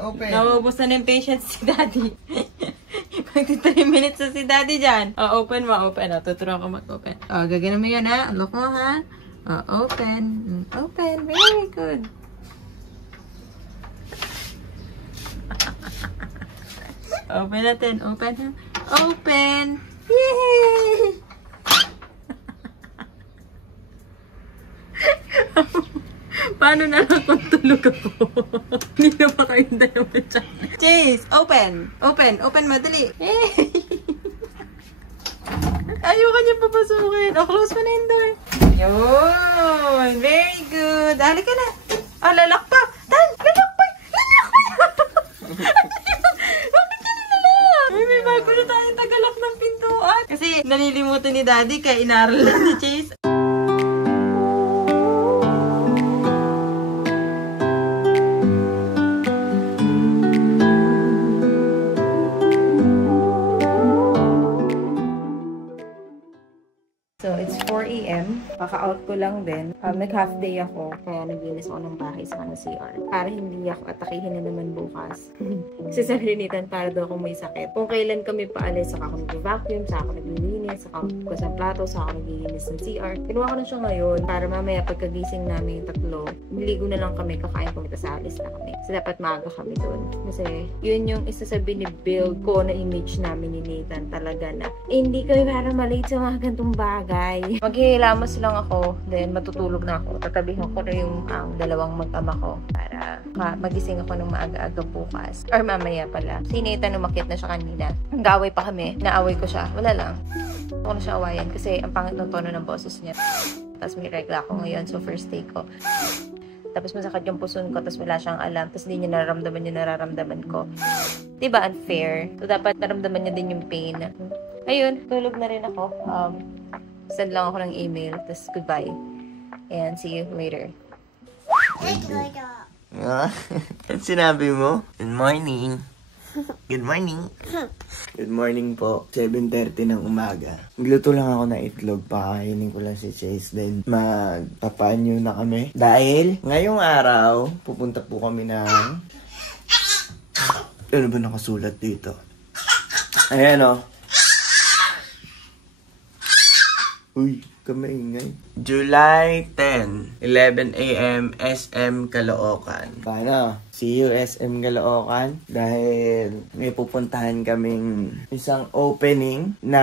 Open. Nauubos na yung patience si Daddy. 23 minutes na si Daddy dyan. Open mo, open. Tuturuan ko mag-open. Gagana mo yan, ha? Look mo, ha? Open. Open. Very good. Open natin. Open, ha? Open. Yay! Paano na lang kung tulog ako? Hindi na ba kayong dalawa dyan? Chase! Open! Open! Open mo! Dali! Hey! Ayoko niya papasukin. Close mo na yung door. Yun! Very good! Dali ka na! Lalak pa! Lalak pa! Bakit ka nilalak? May bago na tayong tagalak ng pintuan. Kasi nalilimutan ni Daddy kaya inaral lang ni Chase. So, it's 4 AM. Kaka-out ko lang din. Nag-half day ako. Kaya naglinis ako ng bahay sa kanang CR. Para hindi ako atakihin na naman bukas. Kasi sa linitan, para daw ako may sakit. Kung kailan kami paalis, saka ako nag-vacuum, saka ako naglilinis, saka ako bukas ng plato, saka ako naglilinis ng CR. Kinuha ko na siya ngayon para mamaya pagkagising namin yung tatlo, biligo na lang kami, kakain kami, tapos alis na kami. So, dapat maaga kami doon. Kasi, yun yung isa sa binibuild ko na image namin ni Nathan talaga na, hindi kami para malate sa mga gantong bagay. Maghihilamos lang ako, then matutulog na ako. Tatabihan ko na yung dalawang mag-ama ko para magising ako ng maaga-aga bukas. Or mamaya pala. Si Nathan umakyat na siya kanina. Nag-away pa kami. Naaway ko siya. Wala lang. Ako na siya awayan kasi ang pangit ng tono ng boses niya. Tapos may regla ako ngayon. So first day ko. Tapos masakit yung puson ko, tapos wala siyang alam, tapos hindi niya nararamdaman yung nararamdaman ko. Diba unfair? So dapat naramdaman niya din yung pain. Ayun, tulog na rin ako. Send lang ako ng email, tapos goodbye. And see you later. Sinabi mo? Good morning. Good morning. Good morning po. 7:30 ng umaga. Nagluto lang ako ng itlog. Pakainin ko lang si Chase. Then magpapaanyo na kami. Dahil ngayong araw, pupunta po kami ng... Ano ba nakasulat dito? Ayan o. Uy, kamaingay. July 10, 11 AM, SM Caloocan. Paano? See you SM Caloocan. Dahil may pupuntahan kaming isang opening na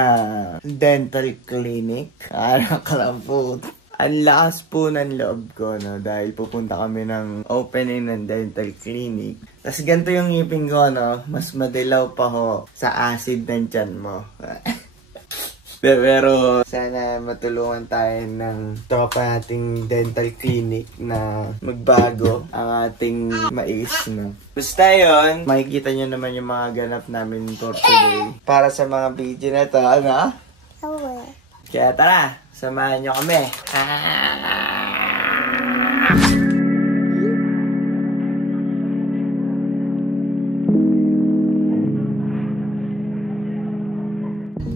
dental clinic. Kalambot. Ang lakas po ng loob ko, no? Dahil pupunta kami ng opening ng dental clinic. Tapos ganito yung ngipin ko, no? Mas madilaw pa ho sa acid ng tiyan mo. Pero sana matulungan tayo ng tropa nating dental clinic na magbago ang ating mais, no? Basta yun, makikita nyo naman yung mga ganap namin for today. Para sa mga video na to, ano? Kaya tara, samahan nyo kami.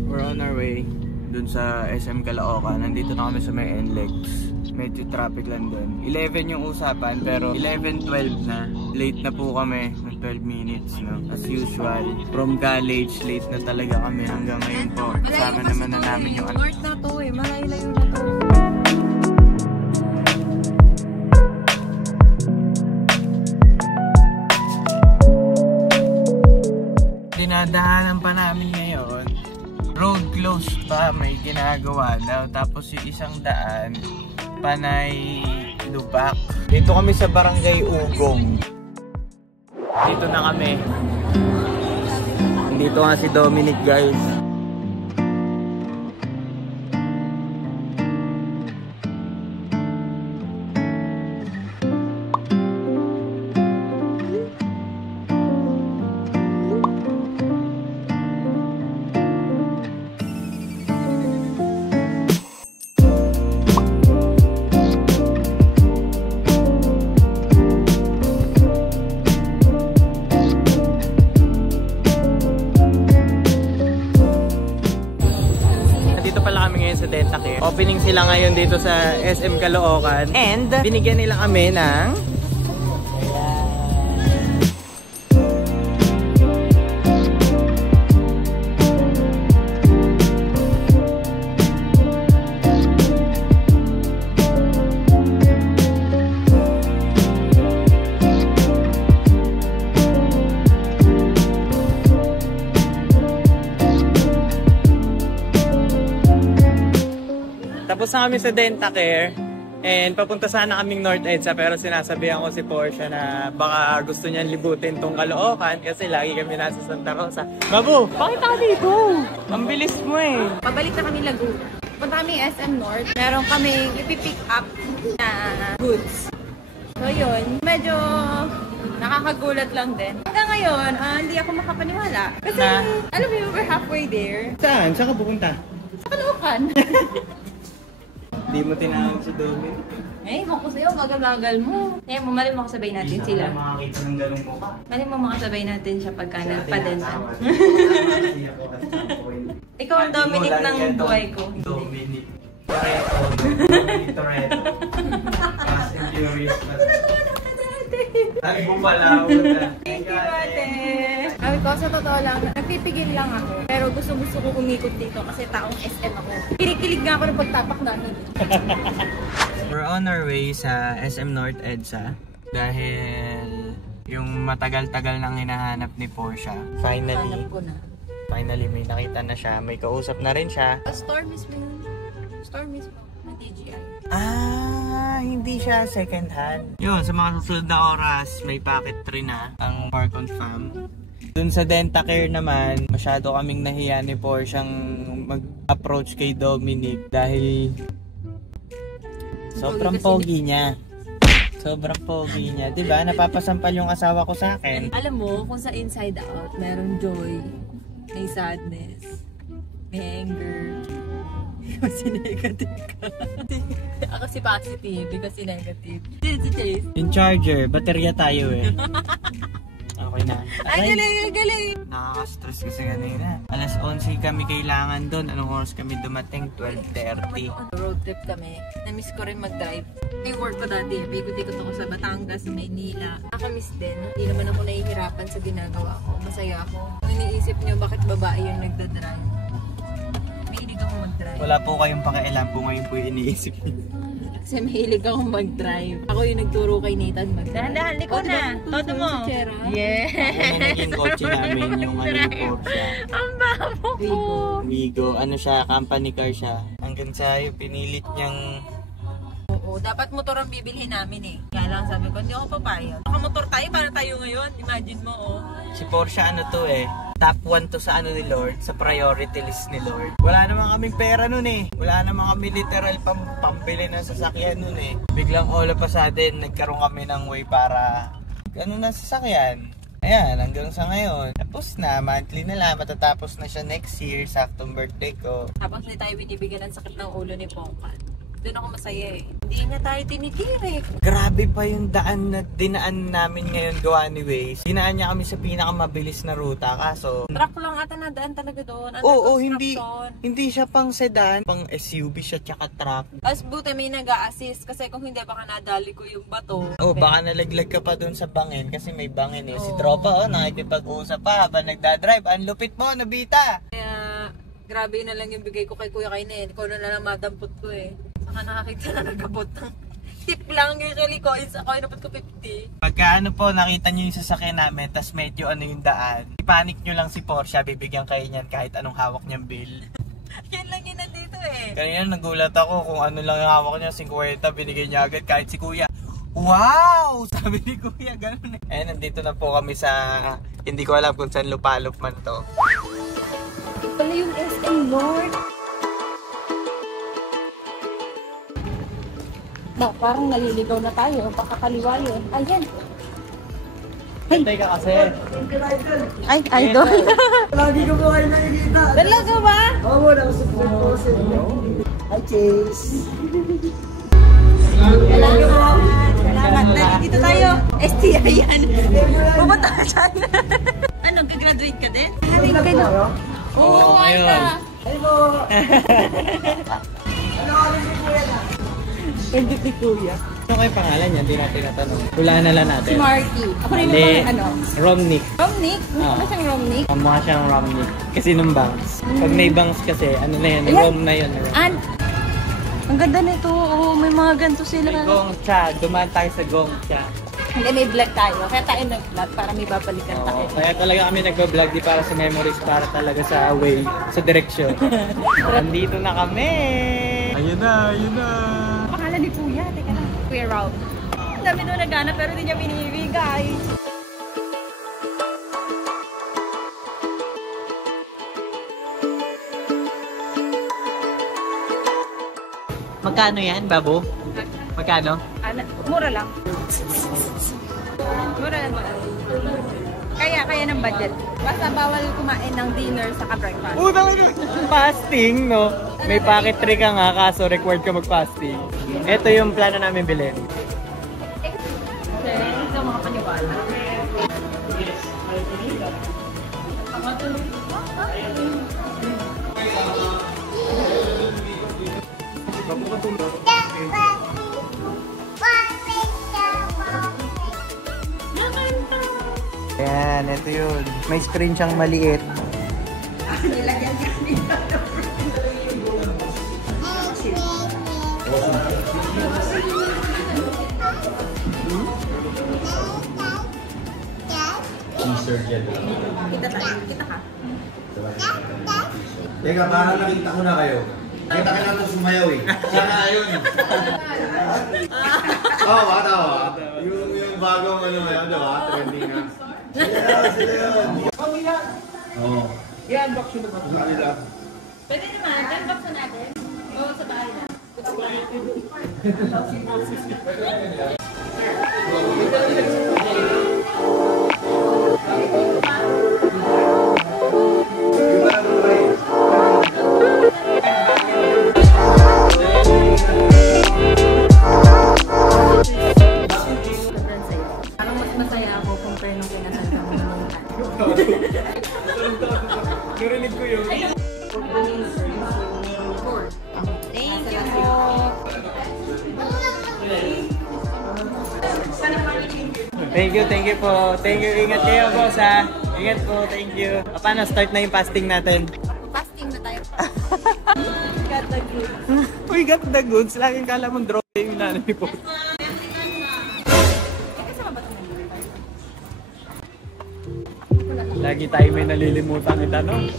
We're on our way dun sa SM Caloocan. Nandito na kami sa may NLEX. Medyo traffic lang dun. 11 yung usapan pero 11:12 na. Late na po kami ng 12 minutes, no? As usual. From college, late na talaga kami hanggang ngayon po. Kasama naman na namin yung... North na to eh. Malayo na to. Dinadahanan pa namin ngayon. Road closed pa, may ginagawa daw. Tapos yung isang daan, panay lubak. Dito kami sa Barangay Ugong. Dito na kami. Dito nga si Dominic, guys. Opening sila ngayon dito sa SM Caloocan. And binigyan nila kami ng Tapos na kami sa Dentacare. And papunta sana kaming North EDSA pero sinasabihan ko si Portia na baka gusto niyan libutin tong Caloocan kasi lagi kami nasa Santa Rosa. Babu, bakit ako dito? Ang bilis mo eh. Pabalik na kami Laguna. Punta kami SM North. Meron kaming ipipick up na goods. So yun, medyo nakakagulat lang din. Hanggang ngayon, hindi ako makapaniwala. Kasi, alam mo, we're halfway there. Saan? Saan ka pupunta? Sa Caloocan. Hindi mo tinawag si Dominic. Eh, kung ko sa'yo, gagal mo. Eh, mali mo makasabay natin sila. Hindi makakita ng ganung mukha. Mali mo makasabay natin siya pagka nagpadental. Ikaw ang Dominic ng buhay ko. Dominic. Dominic Toretto. Fast and Furious. Ay, bumalaw na. Thank you, ate. Sabi ko, sa totoo lang, nagpipigil lang ako. Pero gusto ko umikot dito kasi taong SM ako. Kinikilig nga ako ng pagtapak namin. We're on our way sa SM North EDSA dahil yung matagal-tagal nang hinahanap ni Portia. Hanap ko na. Finally may nakita na siya. May kausap na rin siya. Store mismo yun. Store mismo. Na DJI. Hindi siya second hand. Yun, sa mga susunod na oras, may packet 3 na ang Park on Fam. Dun sa Dentacare naman, masyado kaming nahiya ni Portia mag-approach kay Dominic dahil sobrang pogi niya. Sobrang pogi niya. Diba? Napapasampal yung asawa ko sa akin. Alam mo, kung sa inside out, merong joy, may sadness, may anger, kasi negative ka. Ako si positive, di kasi negative. Si Chase. Yung charger, baterya tayo eh. Okay na. Ay, galing! Nakaka-stress kasi kanina. Alas 11 kami kailangan doon. Anong oras kami dumating? 12:30. Road trip kami. Na-miss ko rin mag-drive. Yung work ko dati, ikot-ikot ako sa Batangas, Maynila. Nakamiss din. Hindi naman ako nahihirapan sa ginagawa ko. Masaya ako. Kung iniisip nyo, bakit babae yung nagdadrive? Mahilig ako mag-drive. Wala po kayong pakialam po ngayon po yung iniisip niyo. Kasi mahilig akong mag-drive. Ako yung nagturo kay Nathan mag-drive. Dahan-dahan, liko na. Todo mo. Yeah. Yung naging kotse namin yung Porsche. Ang babo ko. Wigo. Ano siya, company car siya. Hanggang sa'yo, pinilit niyang... Oo, dapat motor ang bibilhin namin eh. Kaya lang sabi ko, hindi ako papayag. Nakamotor tayo, paano tayo ngayon? Imagine mo, oh. Si Porsche ano to eh, top 1 to sa ano ni Lord, sa priority list ni Lord. Wala naman kaming pera nun eh. Wala naman kami literal pambili ng sasakyan nun eh. Biglang all of a sudden, nagkaroon kami ng way para ganun na sasakyan. Ayan, hanggang sa ngayon. Tapos na, monthly na lang. Matatapos na siya next year, saktong birthday ko. Tapos hindi tayo binibigyan ng sakit ng ulo ni Pongkan. Doon ako masaya eh. Hindi niya tayo tinigirik. Grabe pa yung daan na dinaan namin ngayon gawa ni Waze. Dinaan niya kami sa pinakamabilis na ruta kaso... Truck lang ata na daan talaga doon. Oo, hindi siya pang sedan. Pang SUV siya tsaka truck. As buti may nag-a-assist kasi kung hindi baka nadali ko yung bato. Oh, baka nalaglag ka pa doon sa bangin kasi may bangin eh. Si tropa nakikipag-usap pa habang nagdadrive. Ang lupit mo, Nobita! Kaya grabe na lang yung bigay ko kay Kuya Kainen. Ikaw na lang madampot ko eh. Saka nakakita na nagkabot ng tip lang. Usually coins ako, inabot ko 50. Pagka ano po, nakita nyo yung sasakyan namin, tas medyo ano yung daan, ipanic nyo lang si Portia, bibigyan kayo niyan kahit anong hawak niyang bill. Yan lang yun nandito eh. Kanina nagulat ako kung ano lang yung hawak niya, 50, binigay niya agad kahit si Kuya. Wow! Sabi ni Kuya, gano'n eh. Ayun, nandito na po kami sa, hindi ko alam kung saan lupalop man to. Pala yung SM North. Parang naliligaw na tayo. Baka kaliwa yun. Ayan. Hintay ka kasi. Ay, idol. Lagi ko po kayo nakikita. Talaga ba? Oo, nakasubscribe po sa inyo. Hi, Chase. Salamat. Dito tayo. STI yan. Pupunta ka dyan. Ano, gagraduate ka din? Haling ka na. Oo, ngayon. Hi po. Ano kami si Kuya na? Pagdit ni Kuya. Ano kayo pangalan niya? Hindi natin natanong. Hulaan na lang natin. Si Marky. Ako rin yung ano? Romnick. Romnick? Ano siyang Romnick? Mukha siyang Romnick. Kasi nung bangs. Pag may bangs kasi, ano na yun? Rom na yun. And, ang ganda nito. Oh, may mga ganito sila. May Gongcha. Dumaan tayo sa Gongcha. Hindi, may vlog tayo. Kaya tayo nag-vlog para may babalikan tayo. Kaya talaga kami nagpa-vlog di para sa memories, para talaga sa way, sa direksyon. Nandito na kami! Ayun na, ayun na. Pangalan ni Kuya, teka lang. Kuya Rob. Ang dami doon nagana pero hindi niya binibigay. Magkano yan, Babo? Magkano? Mura lang. Mura lang ba? Kaya ng budget. Basta bawal kumain ng dinner saka breakfast. Fasting, no? May pocket tray ka nga, kaso required ka mag-fasting. Ito yung plano namin bilhin. Ito mga paniwala. Ayan, ito yun. May screen siyang maliit. Kita ka. Teka, parang nakita ko na kayo. Nakita ka na ito sumayaw eh. Siya nga yun. Oo, bata ko. Yung bagong ano ngayon, di ba? Trending na. Sila yun. Oo. I-unbox yun naman. Sila. Pwede naman, unbox na natin. Oo, sa bahay na. Parang mas masaya ako compare nung kinasal kami nung Narinig ko yun. Thank you. Thank you po. Thank you. Ingat kayo, boss, ha. Ingat po, thank you. Paano, start na yung fasting natin? Fasting na tayo. Got the good. We got the goods. Laging kala mong draw yung nanay po. Lagi tayo may nalilimutan itanong.